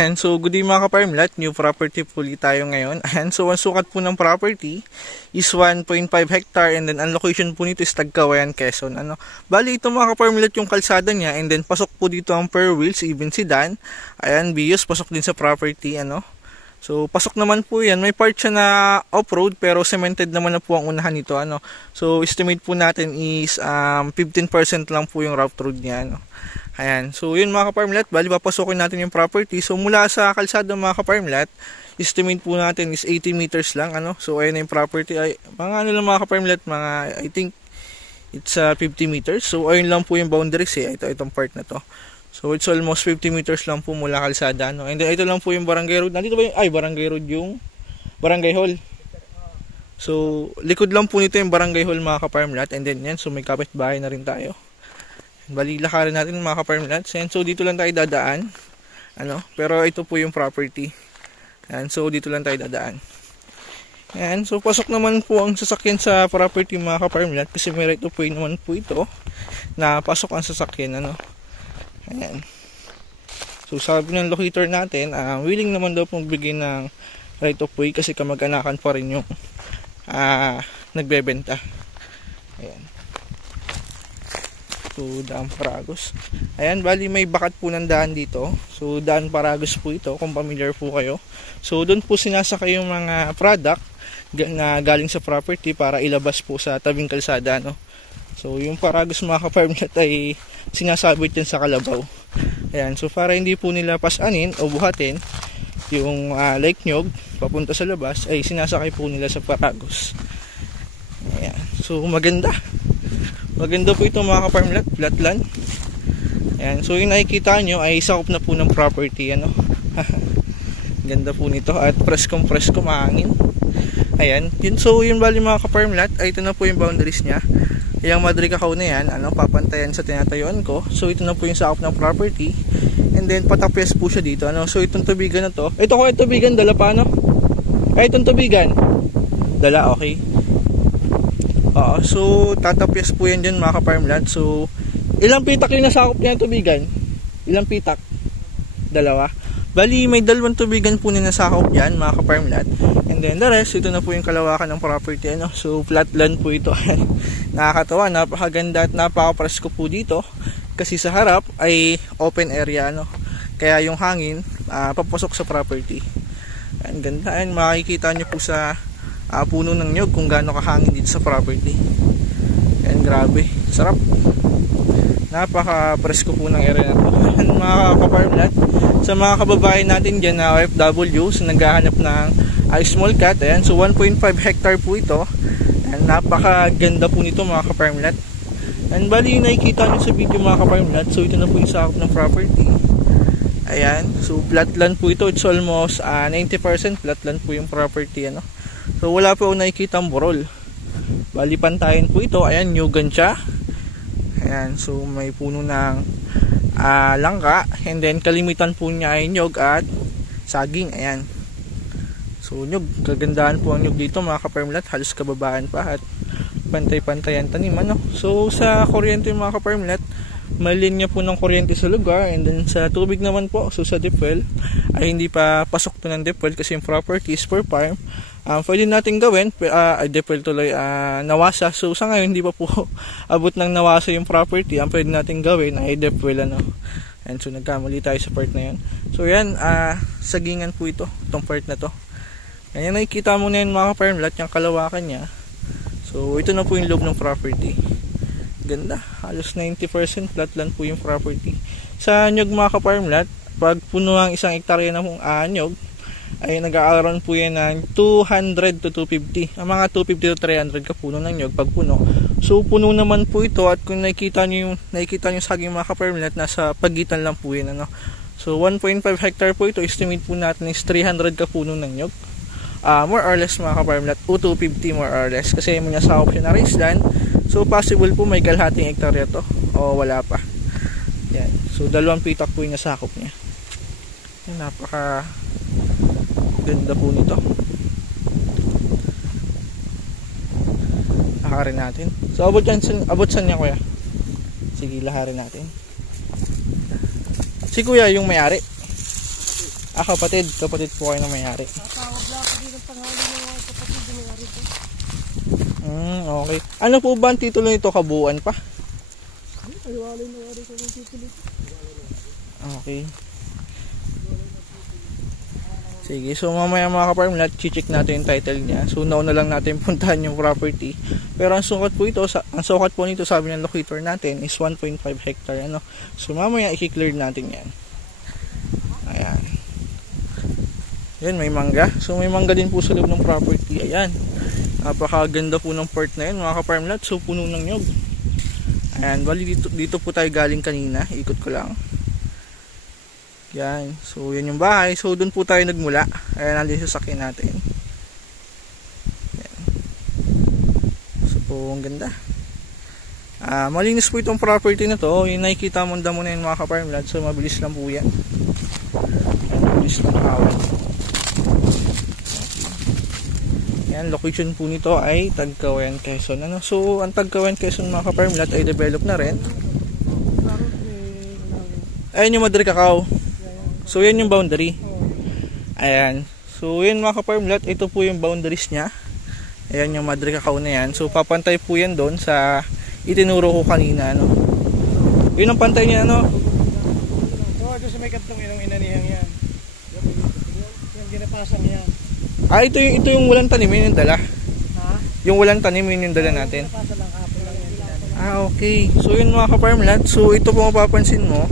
Ayan, so good day mga ka-farmlat, new property po ulit tayo ngayon. Ayan, so ang sukat po ng property is 1.5 hectare and then ang location po nito is Tagkawayan, Quezon. Bali ito mga ka-farmlat yung kalsada niya and then pasok po dito ang per wheels, even sedan. Ayan, Vios, pasok din sa property, So pasok naman po yan, may part siya na off-road pero cemented naman na po ang unahan nito, So estimate po natin is 15% lang po yung rough road niya, Ayan, so yun mga ka-farmlat, bali papasokin natin yung property. So mula sa kalsada mga ka-farmlat, estimate po natin is 80 meters lang, So ayun na yung property, ay mga lang mga ka-farmlat, mga I think it's 50 meters. So ayun lang po yung boundaries itong part na to. So it's almost 50 meters lang po mula kalsada, And then ito lang po yung barangay road. Nandito ba yung barangay road, yung barangay hall. So likod lang po nito yung barangay hall mga ka-farmlat, and then yan, so may kapitbahay na rin tayo. Bali lakarin natin mga ka-farmlat. So dito lang tayo dadaan. Pero ito po yung property. And so dito lang tayo dadaan. And so pasok naman po ang sasakyan sa property mga ka-farmlat kasi may right of way naman po ito na pasok ang sasakyan, Ayan. So sabi ng locator natin, willing naman daw pong bigyan ng right of way kasi kamag-anakan pa rin yung nagbebenta. Ayan. So Daan Paragos. Ayan, bali may bakat po ng daan dito. So Daan Paragos po ito, kung familiar po kayo. So doon po sinasakay yung mga product na galing sa property para ilabas po sa tabing kalsada, So yung Paragos mga ka-farmlat ay sinasabit yan sa kalabaw. Ayan, so para hindi po nila pasanin o buhatin yung like nyog papunta sa labas, ay sinasakay po nila sa Paragos. Ayan, so maganda po ito mga ka-farmlat, flatland. Ayan, so yung nakikita nyo ay sakop na po ng property, Ganda po nito at presko mahangin. Ayan, so yun bali mga ka-farmlat, ay ito na po yung boundaries niya. Yung Madre Cacao na yan, papantayan sa tinatayuan ko. So ito na po yung sakop ng property. And then patapyas po siya dito, So itong tubigan na to, ito ko yung tubigan, dala pa, itong tubigan, dala, okay. So tatapyas po yan dyan mga ka-farmlat. So ilang pitak yung nasakop niya yung tubigan? Ilang pitak? Dalawa. Bali may dalawang tubigan po na nasakop yan mga ka-farmlat. And then the rest, ito na po yung kalawakan ng property, So flatland po ito. Nakakatawa, napakaganda at napaka-presko po dito. Kasi sa harap ay open area, Kaya yung hangin papasok sa property. Ang ganda, and makikita nyo po sa puno ng nyog kung gaano kahangin dito sa property. And grabe, sarap. Napaka-presko po ng area na to. Mga ka-farmlat, sa mga kababayan natin dyan na OFW, so naghahanap ng small cat, ayan, so 1.5 hectare po ito. And napakaganda po nito mga ka-farmlat. And bali yung nakikita nyo sa video mga ka-farmlat, so ito na po yung sakop ng property. Ayan, so flatland po ito. It's almost 90% flatland po yung property, So wala po akong nakikita ang burol. Bali pantayin po ito. Ayan, nyugan siya. Ayan, so may puno ng langka. And then kalimitan po niya ay nyog at saging. Ayan. So nyog, kagandahan po ang nyog dito mga ka-farmlat. Halos kababaan pa at pantay-pantayan tanim, So sa kuryente mga ka-farmlat, malinya po ng kuryente sa lugar. And then sa tubig naman po, so sa deep well ay hindi pa pasok to ng deep well kasi yung property is for farm. Pwede natin gawin deep well tuloy, nawasa. So sa ngayon hindi pa po abot ng nawasa yung property. Ang pwede natin gawin ay deep well, And so nagkamali tayo sa part na yun. So yan, sagingan po itong part na to. Ayan, nakikita mo na yun mga ka-farmlat, yung kalawakan niya. So ito na po yung loob ng property. Ganda, halos 90% flatland po yung property. Sa nyog mga ka-farmlat, pag puno ang isang hektarya ng nyog, ay nag-aaround po yan ng 200 to 250. Ang mga 250 to 300 ka puno ng nyog pag puno. So puno naman po ito, at kung nakikita nyo saging mga ka-farmlat, nasa pagitan lang po yan, So 1.5 hectare po ito, estimate po natin is 300 ka puno ng nyog. More or less mga ka-farmlat, 250 more or less, kasi may nasakop siya na raised land. So possible po may kalahating hektarya to o wala pa. Yan. So 2 pitak po yung nasakop niya. Yan, napaka ganda po nito. Lakarin natin. So abot saan niya kuya? Sige, laharin natin. Si kuya yung may-ari. Kapatid. Kapatid po kayo na may-ari. Tatawag lang ako din ng pangalan ng mga kapatid na may-ari po. Okay. Ano po ba ang titulo nito? Kabuuan pa? Ay, walay na wari ko ng titulo. Okay. Sige, so mamaya mga ka-farmlat, check natin yung title niya. So nauna lang natin puntahan yung property. Pero ang sukat po nito, sabi ng locator natin is 1.5 hectare ano. So mamaya i-clear natin 'yan. Ayan. Yan, may mangga. So may mangga din po sa loob ng property. Ayan. Napakaganda po ng part na 'yan mga ka-farmlat. So puno ng nyog. Ayan, bali dito po tayo galing kanina. Ikot ko lang. Yan. So, yan yung bahay. So, doon po tayo nagmula. Ayan, nandito sa sasakyan natin. Yan. So, ang ganda. Malinis po itong property na to. Yung nakikita mo ang damo na yun mga ka-farmland. So, mabilis lang po yan. Ayan, mabilis lang kawan. Yan, location po nito ay Tagkawayan, Quezon. Ano? So, ang Tagkawayan, Quezon mga ka-farmland ay develop na rin. Ayan yung Madre Cacao. So, yan yung boundary. Ayan. So, yan mga ka-farmlat. Ito po yung boundaries niya. Ayan yung Madre Cacao na yan. So, papantay po yan doon sa itinuro ko kanina. Ano? Yun ang pantay niya. Ano? Doon sa may kantong inang inanihang yan. Yung ginapasang yan. Ito yung walang tanim. Yun yung dala. Ha? Yung walang tanim. Yun yung dala natin. Ginapasa lang kapon lang yan. Okay. So, yun mga ka-farmlat. So, ito po mapapansin mo.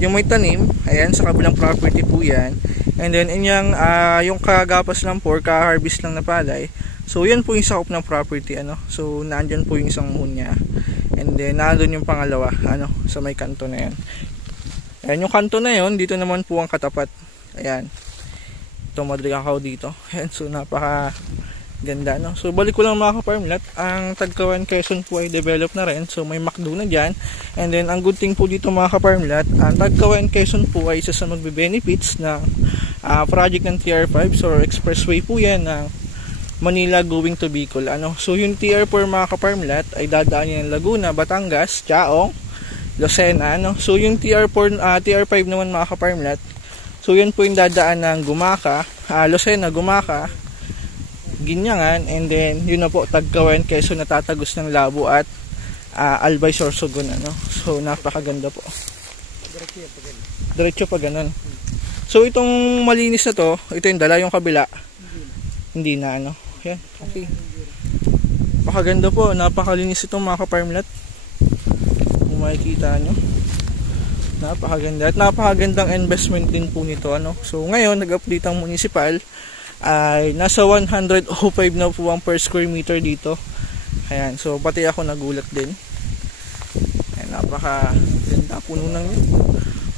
Yung may tanim, ayan, sa kabilang property po yan. And then, yung kagapas lang po, ka-harvest lang na palay. So, yan po yung sakop ng property, ano. So, naandyan po yung isang moon niya. And then, naandun yung pangalawa, ano, sa may kanto na yan. Ayan, yung kanto na yun, dito naman po ang katapat. Ayan. Ito, Madre Cacao dito. Ayan, so, napaka ganda, no? So, balik ko lang mga ka-farmlat. Ang Tagkawayan, Quezon po ay develop na rin. So, may McDo na dyan. And then, ang good thing po dito mga ka-farmlat, ang Tagkawayan, Quezon po ay isa sa magbe-benefits ng project ng TR5. So, expressway po yan ng Manila going to Bicol. Ano? So, yung TR4 mga ka-farmlat ay dadaan yan ng Laguna, Batangas, Chaong, Lucena. Ano? So, yung TR5 naman mga ka-farmlat, so, yan po yung dadaan ng Gumaca, Lucena, Gumaca, Ginyangan, and then yun na po Tagkawayan, Quezon, natatagos ng Labo at Albay, Sorsogon, ano. So napakaganda po. Diretso pa ganun. So itong malinis na to, ito yung dala, yung kabila hindi na, ano. Yan, okay. Napakaganda po, napakalinis itong mga ka-farmlat. Kung makikita nyo, napakaganda at napakagandang investment din po nito, ano. So ngayon nag-update ang municipal ay nasa 105 na po ang per square meter dito. Ayan, so pati ako nagulat din. Ayan, napaka ganda, puno ng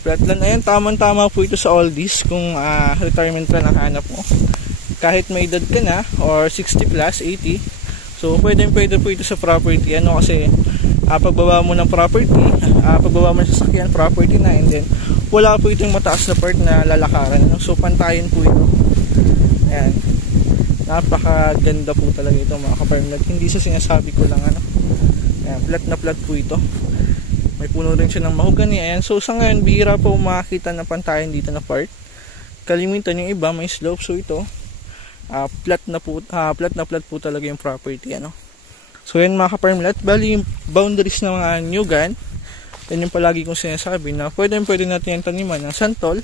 flatland. Ayan, tamang-tama po ito sa oldies kung retirement plan ang hanap mo. Kahit may edad ka na or 60 plus, 80, so pwede po ito sa property, ano, kasi pagbaba mo ng property, pagbaba mo ng sasakyan, property na, and then wala po itong mataas na part na lalakaran, no? So pantayin po ito. Ayan, napakaganda po talaga ito mga ka-farmland. Hindi siya sinasabi ko lang, ano. Ayan, flat na flat po ito. May puno rin siya ng mahogany. Ayan, so sa ngayon bihira po makakita ng pantayan dito na part. Kalimitan yung iba may slope. So ito flat na flat po talaga yung property, ano. So yan mga ka-farmland, bali yung boundaries ng mga nyugan. Yan yung palagi kong sinasabi na pwede natin yung taniman ng santol,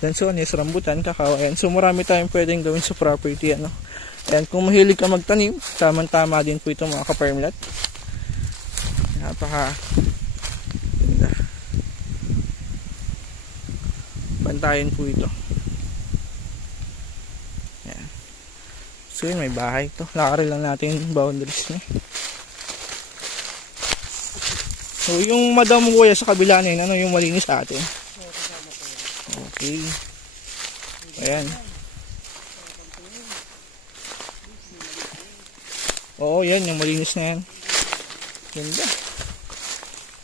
lansones, rambutan, kakao. Ayan. So marami tayong pwedeng gawin sa property, ano. Ayan, kung mahilig ka magtanim, tamang-tama din po ito mga ka-farmlat. Napaka ganda. Pantayin po ito. Ayan. So yun, may bahay ito. Lakarin lang natin yung boundaries niya. So yung madam mo kuya sa kabila na yun, ano yung malinis sa atin? Okay. Ayan. Oo, yan. Yung malinis na yan. Ganda.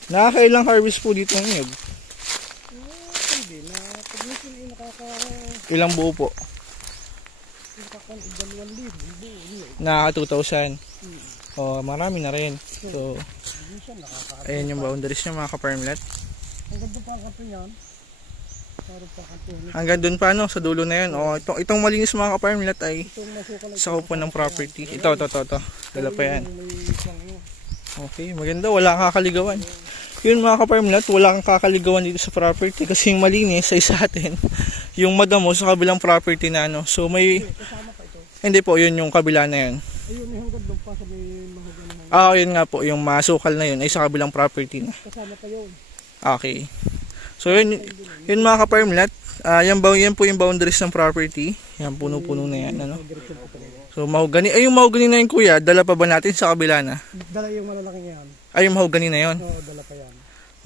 Nakakailang harvest po dito ng nyug? Hindi na. Pag minsan ay Ilang buo po? Nakaka 2,000. Oh, marami na rin. So, ayan yung boundaries niya mga ka-farmlat. Ang ganda pa ang kanto yan. Parang pa kanto. Hanggang dun pa, no? Sa dulo na yun. O, itong malinis mga kaparmlet ay Itong masukal sa upo ng property. Ito. Dala pa yan. may isang yun. Okay, maganda. Wala kang kakaligawan. Yun mga kaparmlet, wala kang kakaligawan dito sa property kasi yung malinis ay sa atin. Yung madamo sa kabilang property na ano. So may... Kasama pa ito. Hindi po, yun yung kabila na yun. Ayun, yung hanggang doon pa sa may mahagano. Yun nga po, yung masukal na yun ay sa kabilang property na. Kasama pa yun. Okay. So yun mga kaparmlet, yan po yung boundaries ng property. Yan, puno-puno na yan. Ano? So mahogani, yung mahogani na yun kuya, dala pa ba natin sa kabila na? Dala yung malalaking yan. Yung mahogani na yun? Oo, dala pa yan.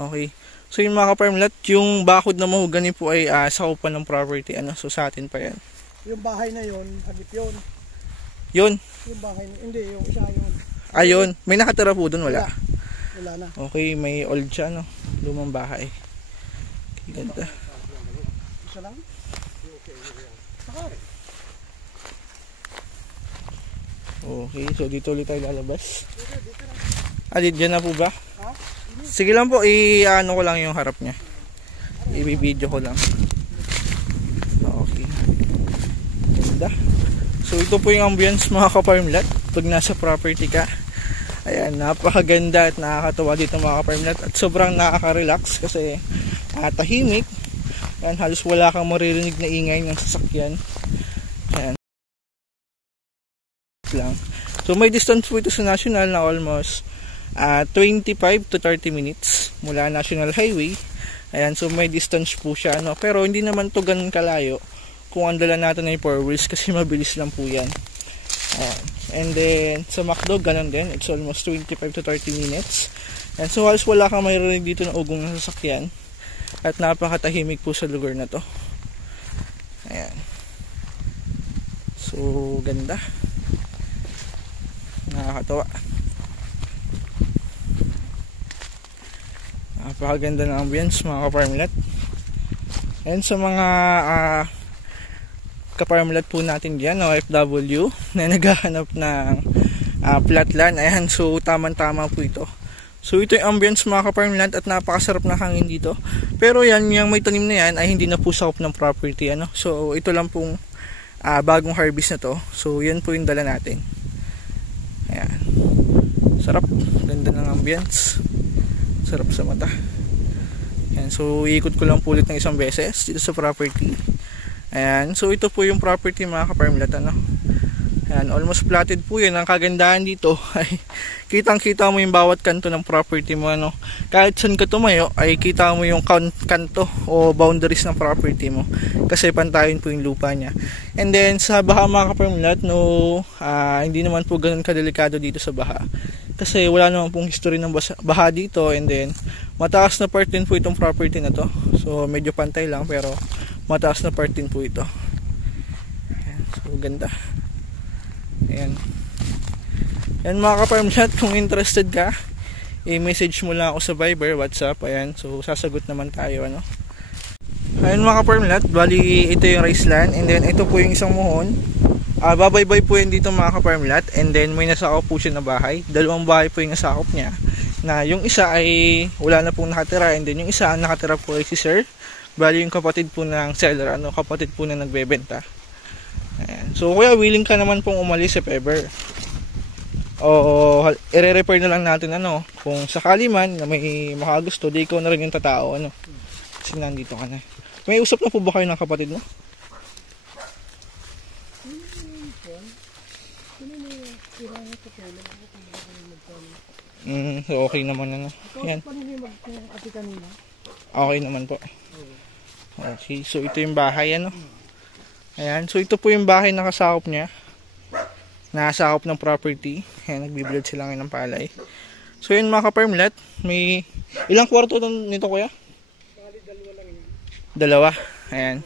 Okay. So yung mga kaparmlet, yung bakod na mahogani po ay sa upan ng property. Ano? So sa atin pa yan. Yung bahay na yun, hagip yun. Yun? Yung bahay, hindi, yung isa yun. Ayun, may nakatira po dun, wala? Wala na. Okay, may old siya, no? Lumang bahay. Okay, ganda. Isa lang? Okay, so dito ulit tayo lalabas. Dyan na po ba? Ha? Sige lang po, i-ano ko lang yung harap niya. I-video ko lang. Okay. Ganda. So ito po yung ambience mga kaparmlet pag nasa property ka. Ayan, napakaganda at nakakatawa dito mga kaparmlet. At sobrang nakaka-relax kasi tahimik. Ayan, halos wala kang maririnig na ingay ng sasakyan. Ayan. Lang. So may distance po ito sa national na almost 25 to 30 minutes mula National Highway. Ayan, so may distance po siya, no? Pero hindi naman to ganun kalayo kung ang dala natin ay 4 wheels kasi mabilis lang po yan. And then sa McDo ganun din, it's almost 25 to 30 minutes. And so halos wala kang mayroon dito na ugong ng sasakyan at napakatahimik po sa lugar na to. Ayan. So ganda, nakakatawa, napakaganda ng ambience mga kaparmlet. And sa mga kaparmlet po natin dyan, OFW na naghahanap ng flatland, ayan, so tamang-tama po ito. So ito yung ambience mga kaparmlet at napakasarap na hangin dito. Pero yan, yung may tanim na yan ay hindi na po sakop ng property, ano. So ito lang pong bagong harvest na to. So yan po yung dala natin. Ayan, sarap, ganda ng ambience, sarap sa mata. Ayan, so iikot ko lang po ulit ng isang beses dito sa property. Ayan, so ito po yung property mga kaparmlet, ano. Ayan, almost platted po yun. Ang kagandahan dito ay kitang kita mo yung bawat kanto ng property mo, ano. Kahit saan ka tumayo ay kita mo yung kanto o boundaries ng property mo kasi pantayin po yung lupa niya. And then sa baha mga kaparmlet, no, hindi naman po ganun kadelikado dito sa baha kasi wala naman pong history ng baha dito. And then mataas na part din po itong property na to, so medyo pantay lang pero mataas na part din po ito. Ayan, so ganda. Ayan. Ayan mga kaparmlet, kung interested ka, i-message mo lang ako sa Viber, WhatsApp. Ayan, so sasagot naman tayo, ano. Ayan mga kaparmlet, bali ito yung rice land. And then ito po yung isang muhon. Babaybay po yan dito mga kaparmlet. And then may nasakop po siya na bahay. Dalawang bahay po yung nasakop niya, na yung isa ay wala na pong nakatira. And then yung isa ang nakatira po ay si Sir. Bali yung kapatid po ng seller, ano, kapatid po na nagbebenta. Ayan. So kuya, willing ka naman pong umalis if ever, o i-repair na lang natin, ano, kung sakali man na may makagusto, di ikaw na rin yung tatao, ano, kasi nandito ka na. May usap na po ba kayo ng kapatid mo? So okay naman, ano. Yan. Okay naman po. Okay, so ito yung bahay, ano. Ayan, so ito po yung bahay na kasakop niya, nakasakop ng property. Ayan, nagbibilad sila ngayon ng palay. So yun mga kaparmlet, may ilang kwarto nito kuya? Dalawa. Ayan,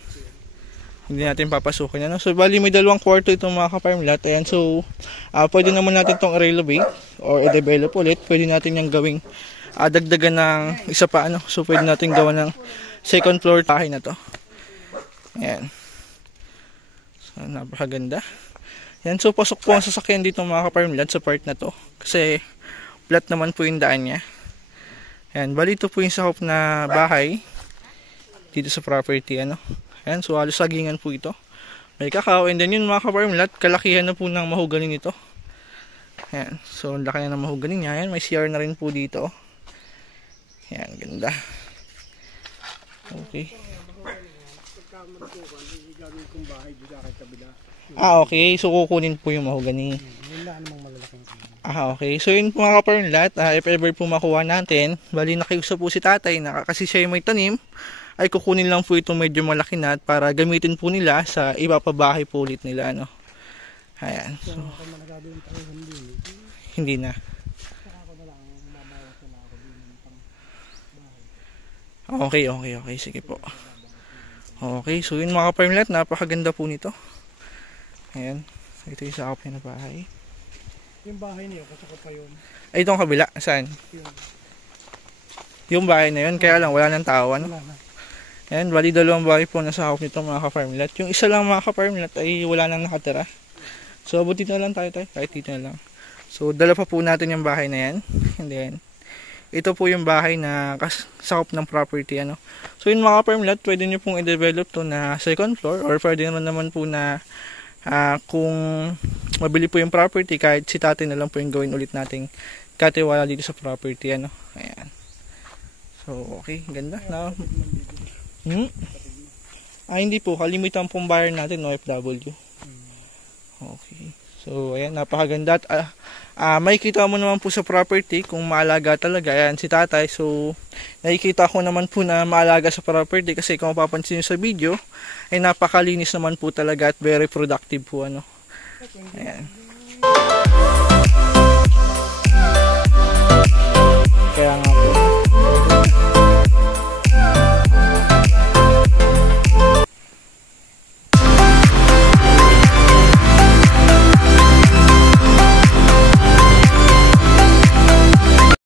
hindi natin papasukin, ano. So bali may dalawang kwarto itong mga kaparmlet. Ayan, so pwede naman natin itong i-renovate or i-develop ulit. Pwede natin yung gawing dagdagan ng isa pa, ano. So pwede natin gawa ng second floor bahay na to. Ayan, so napakaganda. Yan, so pasok po ang sasakyan dito mga kaparmlet sa part na to kasi flat naman po yung daan niya. Yan, bali ito po yung sakop na bahay. dito sa property, ano. Ayan, so halos sagingan po ito. May kakao, and then yun mga ka-farm lot, kalakihan na po ng mahogany nito. Ayan, so laki na ng mahogany niya. Ayan, may CR na rin po dito. Ayan, ganda. Okay. Okay, so kukunin po yung mahogany. Okay, so yun mga ka-farm lot, if ever po makuha natin, bali nakiusap po si tatay na kasi siya may tanim, ay kukunin lang po itong medyo malaki na para gamitin po nila sa ipapabahay po ulit nila, ano. Ayan, so hindi na. Okay, sige po. Okay, so yun mga ka-farm lot, napakaganda po nito. Ayan, ito yung sakop niya na bahay. Yung bahay niyo, kasaka pa yun. Ay, itong kabila, saan? Yung bahay na yun, kaya lang wala nang tao, ano? Ayan, bali dalawang bahay po na sakop nito mga ka-farm lot. Yung isa lang mga ka-farm lot ay wala nang nakatira. So, abot dito na lang tayo, kahit dito na lang. So, dala pa po natin yung bahay na yan. And then, ito po yung bahay na sakop ng property, ano. So, yun mga ka-farm lot, pwede nyo pong i-develop to na second floor, or pwede naman po na kung mabili po yung property, kahit si tatay na lang po yung gawin ulit nating katiwala dito sa property, ano. Ayan. So, okay, ganda na. Hindi po, kalimitan pong buyer natin, OFW. Okay. So, ayan, napakaganda. At makikita mo naman po sa property kung maalaga talaga. Ayan, si tatay. So, nakikita ko naman po na maalaga sa property kasi kung mapapansin nyo sa video, ay napakalinis naman po talaga at very productive po, ano. Ayan.